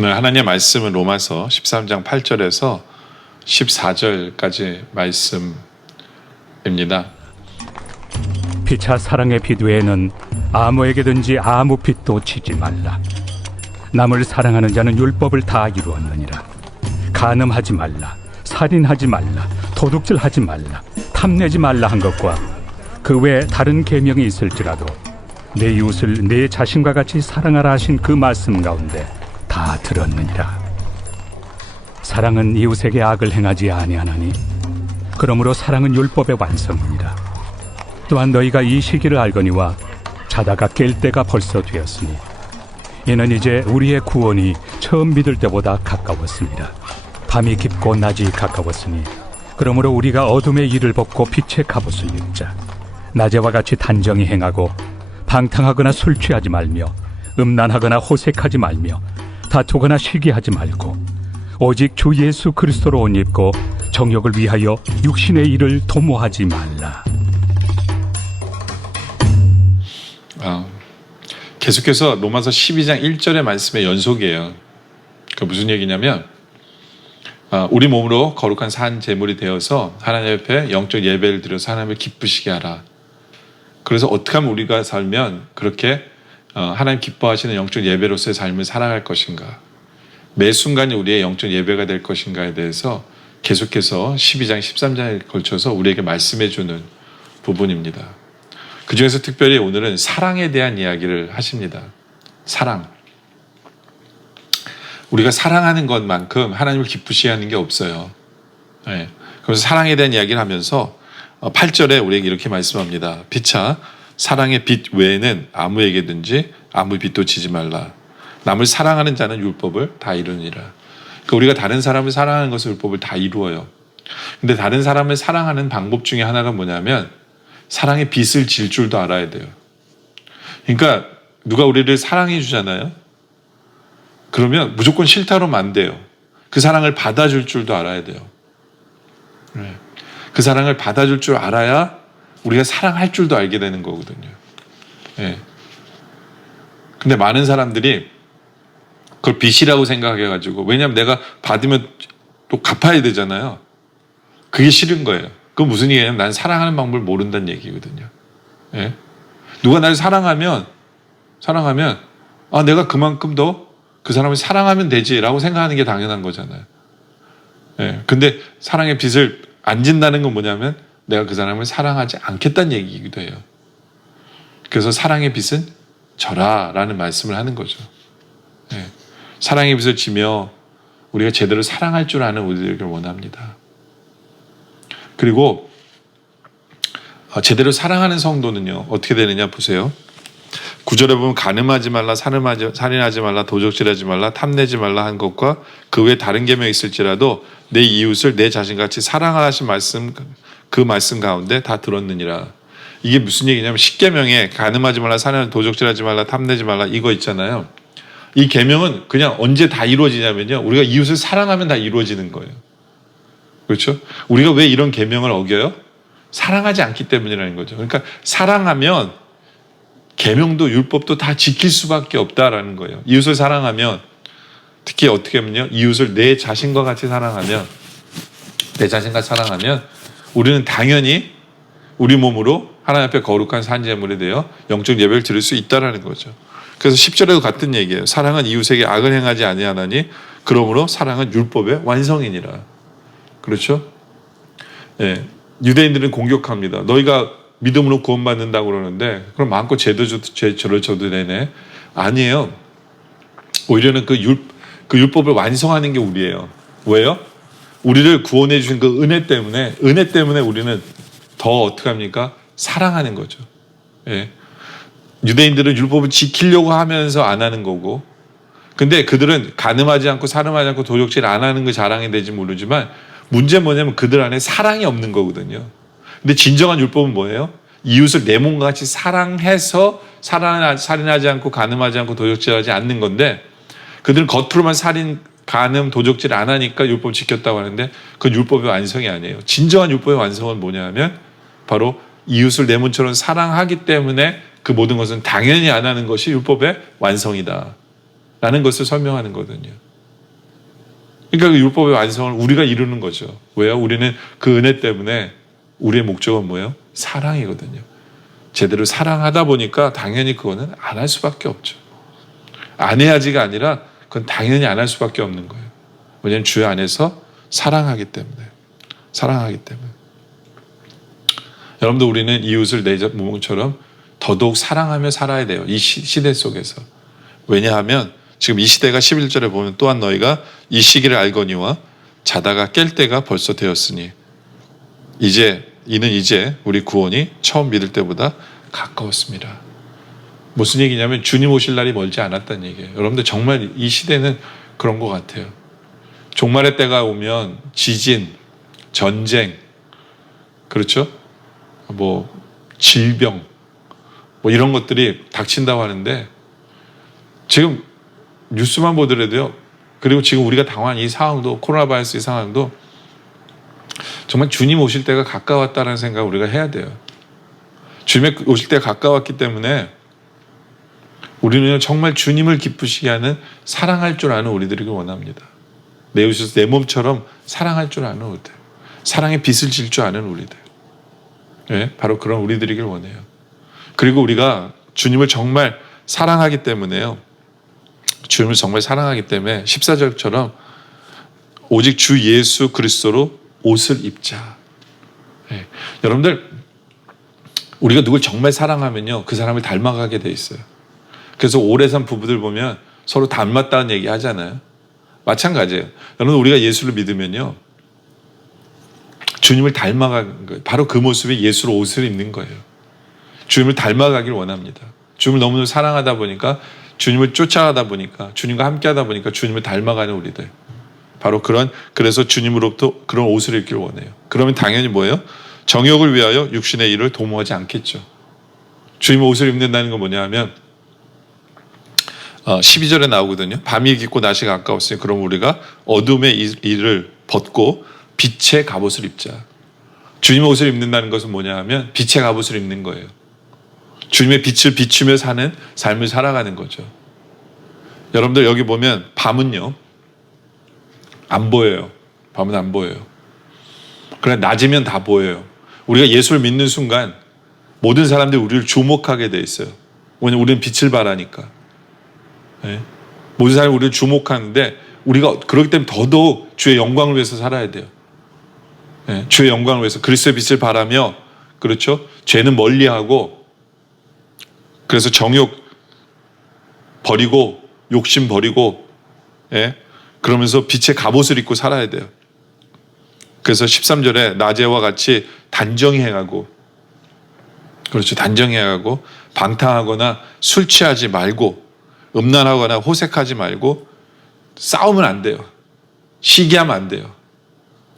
오늘 하나님의 말씀은 로마서 13장 8절에서 14절까지 말씀입니다. 피차 사랑의 빛 외에는 아무에게든지 아무 빛도 지지 말라. 남을 사랑하는 자는 율법을 다 이루었느니라. 간음하지 말라, 살인하지 말라, 도둑질하지 말라, 탐내지 말라 한 것과 그 외에 다른 계명이 있을지라도 내 이웃을 내 자신과 같이 사랑하라 하신 그 말씀 가운데 다 들었느니라. 사랑은 이웃에게 악을 행하지 아니하나니 그러므로 사랑은 율법의 완성이니라. 또한 너희가 이 시기를 알거니와 자다가 깰 때가 벌써 되었으니 이는 이제 우리의 구원이 처음 믿을 때보다 가까웠습니다. 밤이 깊고 낮이 가까웠으니 그러므로 우리가 어둠의 일을 벗고 빛의 갑옷을 입자. 낮에와 같이 단정히 행하고 방탕하거나 술 취하지 말며 음란하거나 호색하지 말며 다투거나 시기하지 말고 오직 주 예수 그리스도로 옷 입고 정욕을 위하여 육신의 일을 도모하지 말라. 계속해서 로마서 12장 1절의 말씀의 연속이에요. 그 무슨 얘기냐면 우리 몸으로 거룩한 산 제물이 되어서 하나님 앞에 영적 예배를 드려서 하나님을 기쁘시게 하라. 그래서 어떻게 하면 우리가 살면 그렇게 하나님 기뻐하시는 영적 예배로서의 삶을 살아갈 것인가, 매 순간이 우리의 영적 예배가 될 것인가에 대해서 계속해서 12장 13장에 걸쳐서 우리에게 말씀해 주는 부분입니다. 그 중에서 특별히 오늘은 사랑에 대한 이야기를 하십니다. 사랑. 우리가 사랑하는 것만큼 하나님을 기쁘시게 하는 게 없어요. 네. 그래서 사랑에 대한 이야기를 하면서 8절에 우리에게 이렇게 말씀합니다. 피차 사랑의 빛 외에는 아무에게든지 아무 빛도 지지 말라. 남을 사랑하는 자는 율법을 다 이루니라. 그러니까 우리가 다른 사람을 사랑하는 것은 율법을 다 이루어요. 근데 다른 사람을 사랑하는 방법 중에 하나가 뭐냐면 사랑의 빛을 질 줄도 알아야 돼요. 그러니까 누가 우리를 사랑해 주잖아요. 그러면 무조건 싫다로는 안 돼요. 그 사랑을 받아줄 줄도 알아야 돼요. 그 사랑을 받아줄 줄 알아야 우리가 사랑할 줄도 알게 되는 거거든요. 근데 많은 사람들이 그걸 빚이라고 생각해가지고, 왜냐하면 내가 받으면 또 갚아야 되잖아요. 그게 싫은 거예요. 그건 무슨 얘기냐면 난 사랑하는 방법을 모른다는 얘기거든요. 누가 나를 사랑하면 내가 그만큼 더 그 사람을 사랑하면 되지라고 생각하는 게 당연한 거잖아요. 근데 사랑의 빚을 안 진다는 건 뭐냐면 내가 그 사람을 사랑하지 않겠다는 얘기이기도 해요. 그래서 사랑의 빚은 져라라는 말씀을 하는 거죠. 사랑의 빚을 지며 우리가 제대로 사랑할 줄 아는 우리들을 원합니다. 그리고 제대로 사랑하는 성도는요 어떻게 되느냐 보세요. 9절에 보면 간음하지 말라, 살인하지 말라, 도적질하지 말라, 탐내지 말라 한 것과 그 외에 다른 계명이 있을지라도 내 이웃을 내 자신같이 사랑하라 하신 말씀, 그 말씀 가운데 다 들었느니라. 이게 무슨 얘기냐면 10계명에 간음하지 말라, 살인하지, 도적질하지 말라, 탐내지 말라 이거 있잖아요. 이 계명은 그냥 언제 다 이루어지냐면요 우리가 이웃을 사랑하면 다 이루어지는 거예요. 그렇죠? 우리가 왜 이런 계명을 어겨요? 사랑하지 않기 때문이라는 거죠. 그러니까 사랑하면 계명도 율법도 다 지킬 수밖에 없다라는 거예요. 이웃을 사랑하면, 특히 어떻게 하면요, 이웃을 내 자신과 같이 사랑하면, 우리는 당연히 우리 몸으로 하나님 앞에 거룩한 산제물에 대해 영적 예배를 드릴 수 있다라는 거죠. 그래서 10절에도 같은 얘기예요. 사랑은 이웃에게 악을 행하지 아니하나니 그러므로 사랑은 율법의 완성이니라. 그렇죠? 유대인들은 공격합니다. 너희가 믿음으로 구원받는다고 그러는데 그럼 마음껏 죄를 져도 되네? 아니에요. 오히려는 그 율법을 완성하는 게 우리예요. 왜요? 우리를 구원해 주신 그 은혜 때문에 우리는 더 어떻게 합니까? 사랑하는 거죠. 유대인들은 율법을 지키려고 하면서 안 하는 거고, 근데 그들은 간음하지 않고 살인하지 않고 도적질 안 하는 거 자랑이 될지 모르지만 문제는 뭐냐면 그들 안에 사랑이 없는 거거든요. 근데 진정한 율법은 뭐예요? 이웃을 내 몸과 같이 사랑해서 살인하지 않고 간음하지 않고 도적질하지 않는 건데, 그들은 겉으로만 살인, 간음, 도적질 안 하니까 율법 지켰다고 하는데 그건 율법의 완성이 아니에요. 진정한 율법의 완성은 뭐냐면 바로 이웃을 내 몸처럼 사랑하기 때문에 그 모든 것은 당연히 안 하는 것이 율법의 완성이다 라는 것을 설명하는 거거든요. 그러니까 그 율법의 완성을 우리가 이루는 거죠. 왜요? 우리는 그 은혜 때문에 우리의 목적은 뭐예요? 사랑이거든요. 제대로 사랑하다 보니까 당연히 그거는 안 할 수밖에 없죠. 안 해야지가 아니라 그건 당연히 안 할 수밖에 없는 거예요. 왜냐하면 주 안에서 사랑하기 때문에. 사랑하기 때문에. 여러분들 우리는 이웃을 내 몸처럼 더더욱 사랑하며 살아야 돼요. 이 시대 속에서. 왜냐하면 지금 이 시대가 11절에 보면 또한 너희가 이 시기를 알거니와 자다가 깰 때가 벌써 되었으니 이는 이제 우리 구원이 처음 믿을 때보다 가까웠습니다. 무슨 얘기냐면 주님 오실 날이 멀지 않았다는 얘기예요. 여러분들 정말 이 시대는 그런 것 같아요. 종말의 때가 오면 지진, 전쟁, 그렇죠? 질병, 이런 것들이 닥친다고 하는데 지금 뉴스만 보더라도요. 그리고 지금 우리가 당한 이 상황도 코로나 바이러스 이 상황도 정말 주님 오실 때가 가까웠다는 생각을 우리가 해야 돼요. 주님 오실 때가 가까웠기 때문에 우리는 정말 주님을 기쁘시게 하는 사랑할 줄 아는 우리들이길 원합니다. 내 이웃을 내 몸처럼 사랑할 줄 아는 우리들. 사랑의 빛을 질 줄 아는 우리들. 네, 바로 그런 우리들이길 원해요. 그리고 우리가 주님을 정말 사랑하기 때문에요. 주님을 정말 사랑하기 때문에 14절처럼 오직 주 예수 그리스도로 옷을 입자. 네. 여러분들 우리가 누굴 정말 사랑하면요 그 사람을 닮아가게 돼 있어요. 그래서 오래 산 부부들 보면 서로 닮았다는 얘기 하잖아요. 마찬가지예요. 여러분 우리가 예수를 믿으면요 주님을 닮아가는 거예요. 바로 그 모습이 예수로 옷을 입는 거예요. 주님을 닮아가길 원합니다. 주님을 너무너무 사랑하다 보니까 주님을 쫓아가다 보니까 주님과 함께하다 보니까 주님을 닮아가는 우리들. 바로 그래서 주님으로부터 그런 옷을 입길 원해요. 그러면 당연히 뭐예요? 정욕을 위하여 육신의 일을 도모하지 않겠죠. 주님의 옷을 입는다는 건 뭐냐 하면 12절에 나오거든요. 밤이 깊고 낮이 가까웠으니 그럼 우리가 어둠의 일을 벗고 빛의 갑옷을 입자. 주님의 옷을 입는다는 것은 뭐냐 하면 빛의 갑옷을 입는 거예요. 주님의 빛을 비추며 사는 삶을 살아가는 거죠. 여러분들 여기 보면 밤은요 안 보여요. 밤은 안 보여요. 그러나 낮이면 다 보여요. 우리가 예수를 믿는 순간 모든 사람들이 우리를 주목하게 돼 있어요. 왜냐하면 우리는 빛을 발하니까. 네? 모든 사람이 우리를 주목하는데 우리가 그렇기 때문에 더더욱 주의 영광을 위해서 살아야 돼요. 네? 주의 영광을 위해서 그리스도의 빛을 발하며 그렇죠? 죄는 멀리하고 그래서 정욕 버리고 욕심 버리고 예? 그러면서 빛의 갑옷을 입고 살아야 돼요. 그래서 13절에 낮에와 같이 단정히 행하고 그렇죠. 단정히 행하고 방탕하거나 술 취하지 말고 음란하거나 호색하지 말고 싸우면 안 돼요. 시기하면 안 돼요.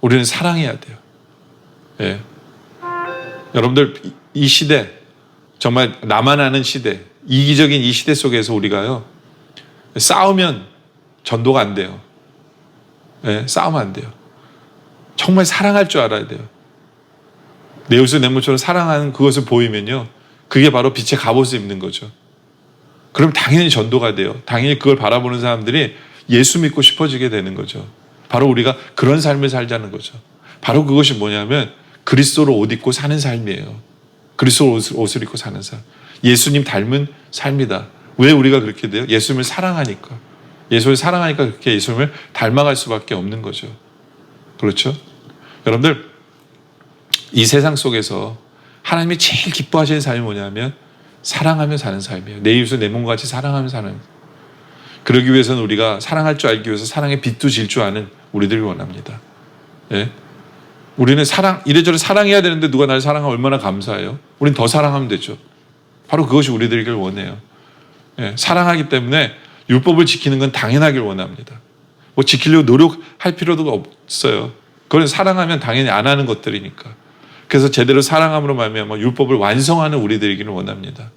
우리는 사랑해야 돼요. 예. 여러분들 이 시대 정말 나만 아는 시대 이기적인 이 시대 속에서 우리가요 싸우면 전도가 안 돼요. 예, 싸우면 안 돼요. 정말 사랑할 줄 알아야 돼요. 내 옷을 내 몸처럼 사랑하는 그것을 보이면요 그게 바로 빛의 갑옷을 입는 거죠. 그럼 당연히 전도가 돼요. 당연히 그걸 바라보는 사람들이 예수 믿고 싶어지게 되는 거죠. 바로 우리가 그런 삶을 살자는 거죠. 바로 그것이 뭐냐면 그리스도로 옷 입고 사는 삶이에요. 그리스도로 옷을 입고 사는 삶. 예수님 닮은 삶이다. 왜 우리가 그렇게 돼요? 예수님을 사랑하니까. 예수를 사랑하니까 그렇게 예수님을 닮아갈 수밖에 없는 거죠. 그렇죠? 여러분들 이 세상 속에서 하나님이 제일 기뻐하시는 삶이 뭐냐면 사랑하며 사는 삶이에요. 내 이웃을 내 몸과 같이 사랑하며 사는. 그러기 위해서는 우리가 사랑할 줄 알기 위해서 사랑의 빛도 질 줄 아는 우리들이 원합니다. 예? 우리는 이래저래 사랑해야 되는데 누가 나를 사랑하면 얼마나 감사해요. 우리는 더 사랑하면 되죠. 바로 그것이 우리들이길 원해요. 예? 사랑하기 때문에 율법을 지키는 건 당연하길 원합니다. 지키려고 노력할 필요도 없어요. 그건 사랑하면 당연히 안 하는 것들이니까. 그래서 제대로 사랑함으로 말미암아 율법을 완성하는 우리들이기를 원합니다.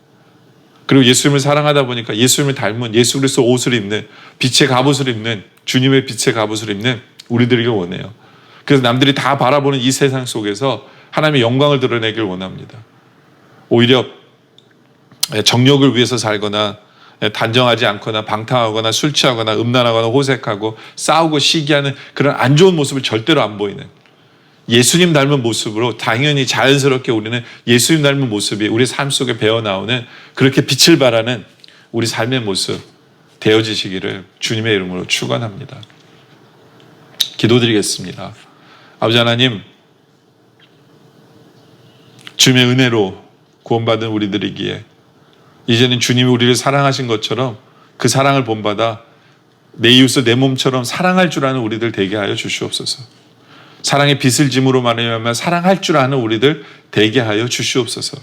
그리고 예수님을 사랑하다 보니까 예수님을 닮은 예수 그리스도 옷을 입는 빛의 갑옷을 입는 주님의 빛의 갑옷을 입는 우리들이길 원해요. 그래서 남들이 다 바라보는 이 세상 속에서 하나님의 영광을 드러내길 원합니다. 오히려 정욕을 위해서 살거나 단정하지 않거나 방탕하거나 술 취하거나 음란하거나 호색하고 싸우고 시기하는 그런 안 좋은 모습을 절대로 안 보이는 예수님 닮은 모습으로 당연히 자연스럽게 우리는 예수님 닮은 모습이 우리 삶 속에 배어나오는 그렇게 빛을 발하는 우리 삶의 모습 되어지시기를 주님의 이름으로 축원합니다. 기도드리겠습니다. 아버지 하나님, 주님의 은혜로 구원받은 우리들이기에 이제는 주님이 우리를 사랑하신 것처럼 그 사랑을 본받아 내 이웃을 내 몸처럼 사랑할 줄 아는 우리들 되게 하여 주시옵소서. 사랑의 빛을 짐으로 말미암아 사랑할 줄 아는 우리들 되게 하여 주시옵소서.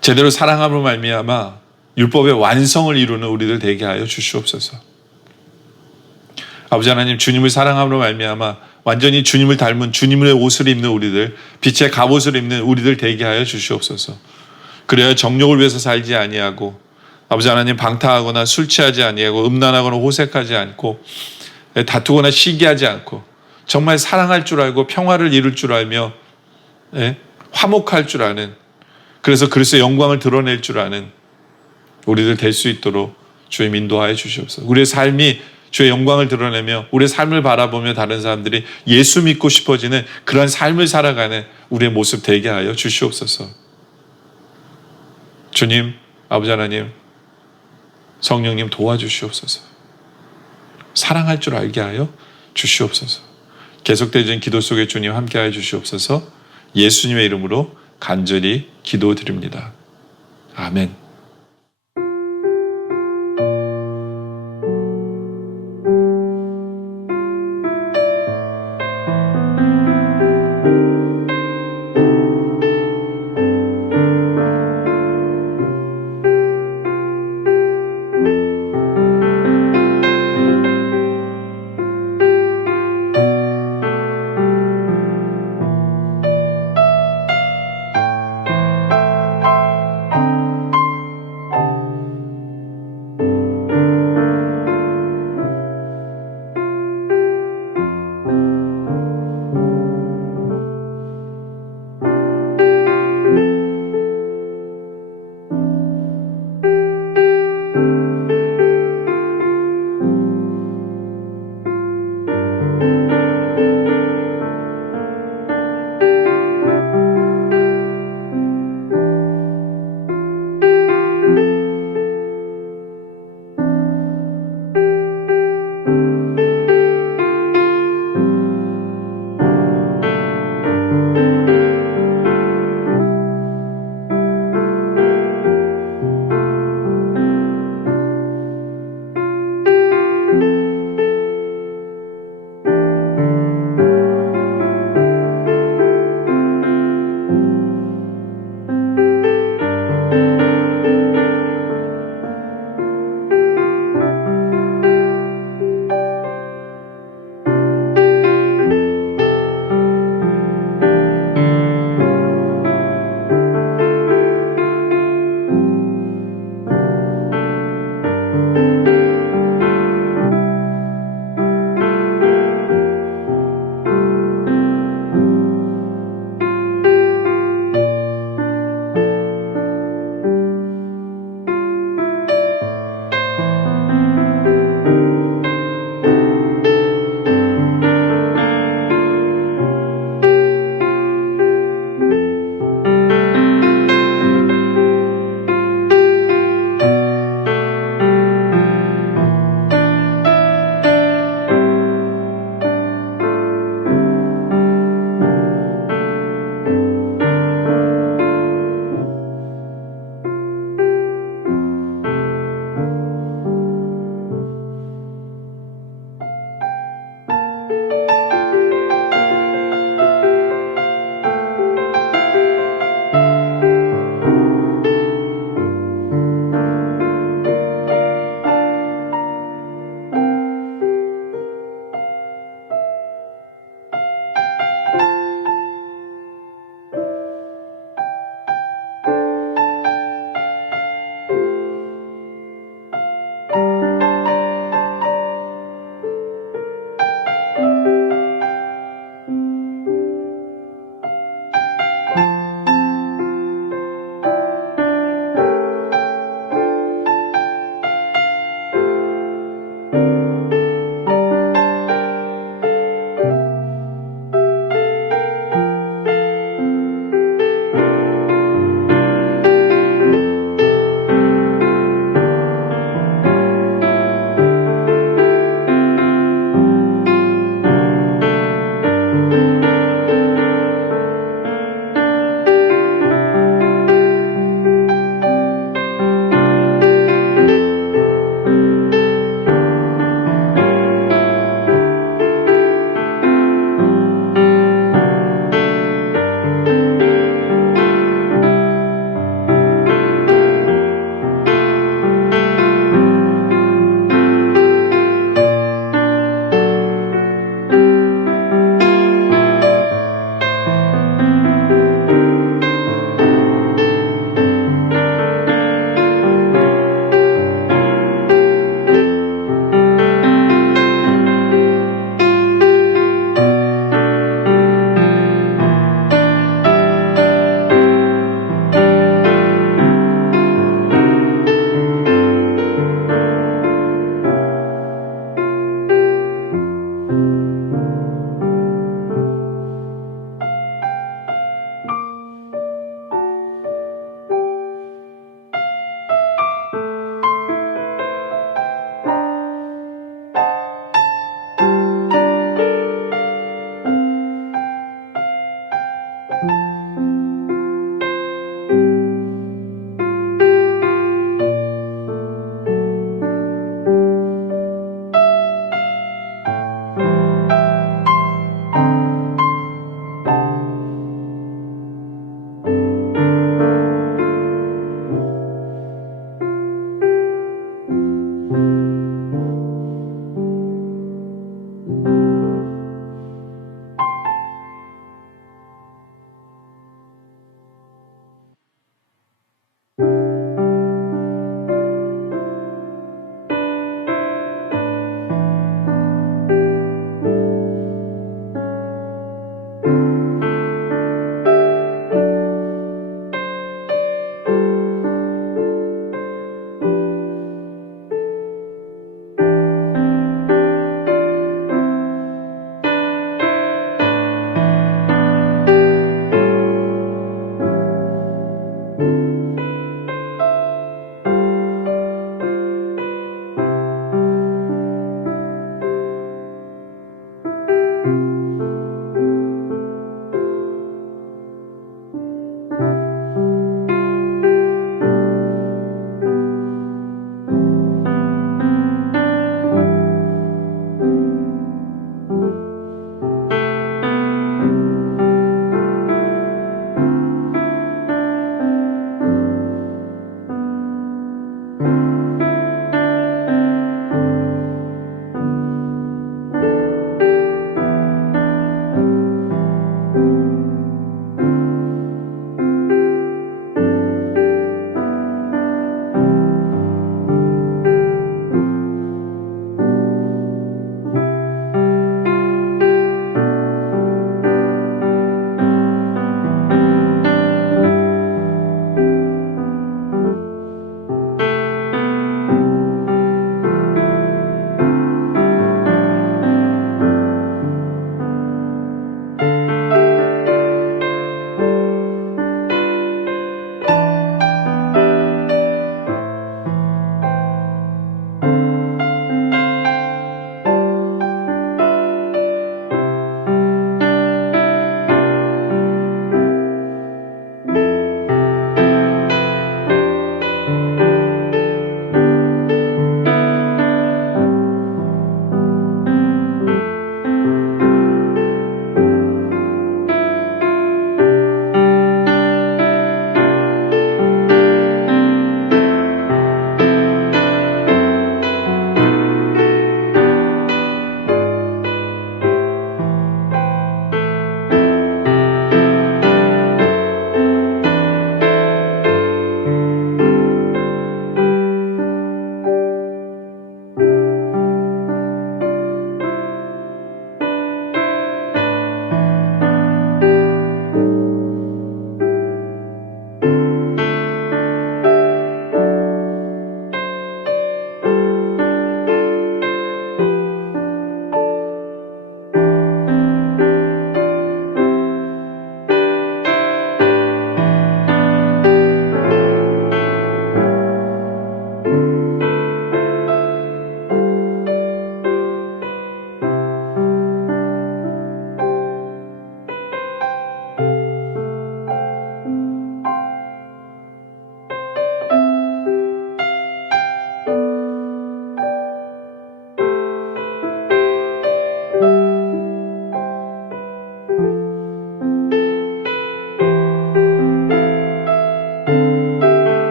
제대로 사랑함으로 말미암아 율법의 완성을 이루는 우리들 되게 하여 주시옵소서. 아버지 하나님, 주님을 사랑함으로 말미암아 완전히 주님을 닮은 주님의 옷을 입는 우리들, 빛의 갑옷을 입는 우리들 되게 하여 주시옵소서. 그래야 정욕을 위해서 살지 아니하고 아버지 하나님 방탕하거나 술 취하지 아니하고 음란하거나 호색하지 않고 다투거나 시기하지 않고 정말 사랑할 줄 알고 평화를 이룰 줄 알며 화목할 줄 아는, 그래서 그리스도의 영광을 드러낼 줄 아는 우리들 될 수 있도록 주님 인도하여 주시옵소서. 우리의 삶이 주의 영광을 드러내며 우리의 삶을 바라보며 다른 사람들이 예수 믿고 싶어지는 그런 삶을 살아가는 우리의 모습 되게 하여 주시옵소서. 주님, 아버지 하나님, 성령님 도와주시옵소서. 사랑할 줄 알게 하여 주시옵소서. 계속되어진 기도 속에 주님 함께하여 주시옵소서. 예수님의 이름으로 간절히 기도드립니다. 아멘.